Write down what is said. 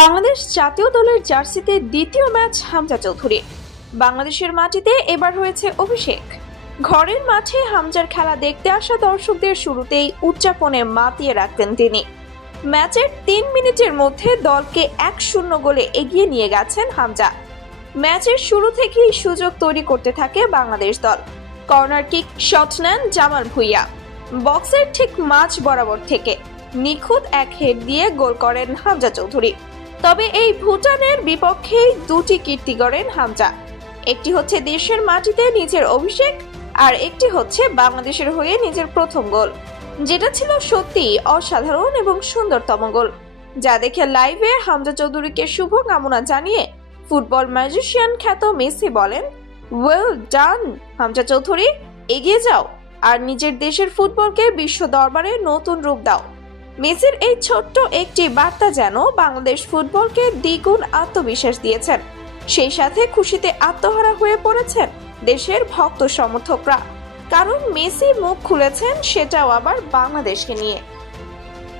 বাংলাদেশ জাতীয় দলের জার্সিতে দ্বিতীয় ম্যাচ হামজা চৌধুরী। বাংলাদেশের মাটিতে এবার হয়েছে অভিষেক। ঘরের মাঠে হামজার খেলা দেখতে আসা দর্শকদের শুরুতেই উদযাপনে মাতিয়ে রাখতেন তিনি। ম্যাচের তিন মিনিটের মধ্যে দলকে এক শূন্য গোলে এগিয়ে নিয়ে গেছেন হামজা। ম্যাচের শুরু থেকেই সুযোগ তৈরি করতে থাকে বাংলাদেশ দল। কর্নার কিক শট নেন জামাল ভুইয়া। বক্সের ঠিক মাঝ বরাবর থেকে নিখুঁত এক হেড দিয়ে গোল করেন হামজা চৌধুরী। তবে এই ভুটানের বিপক্ষেই দুটি কীর্তি গড়েন হামজা। একটি হচ্ছে দেশের মাটিতে নিজের অভিষেক আর একটি হচ্ছে বাংলাদেশের হয়ে নিজের প্রথম গোল। যেটা ছিল সত্যি অসাধারণ এবং সুন্দরতম গোল। যা দেখে লাইভে হামজা চৌধুরীকে শুভ কামনা জানিয়ে ফুটবল ম্যাজিশিয়ান খ্যাত মেসি বলেন ওয়েল ডান হামজা চৌধুরী, এগিয়ে যাও। আর নিজের দেশের ফুটবলকে বিশ্ব দরবারে নতুন রূপ দাও। মেসির এই ছোট্ট একটি বার্তা যেন বাংলাদেশ ফুটবলকে দ্বিগুণ আত্মবিশ্বাস দিয়েছেন। সেই সাথে খুশিতে আত্মহারা হয়ে পড়েছেন দেশের ভক্ত সমর্থকরা। কারণ মেসি মুখ খুলেছেন, সেটাও আবার বাংলাদেশকে নিয়ে।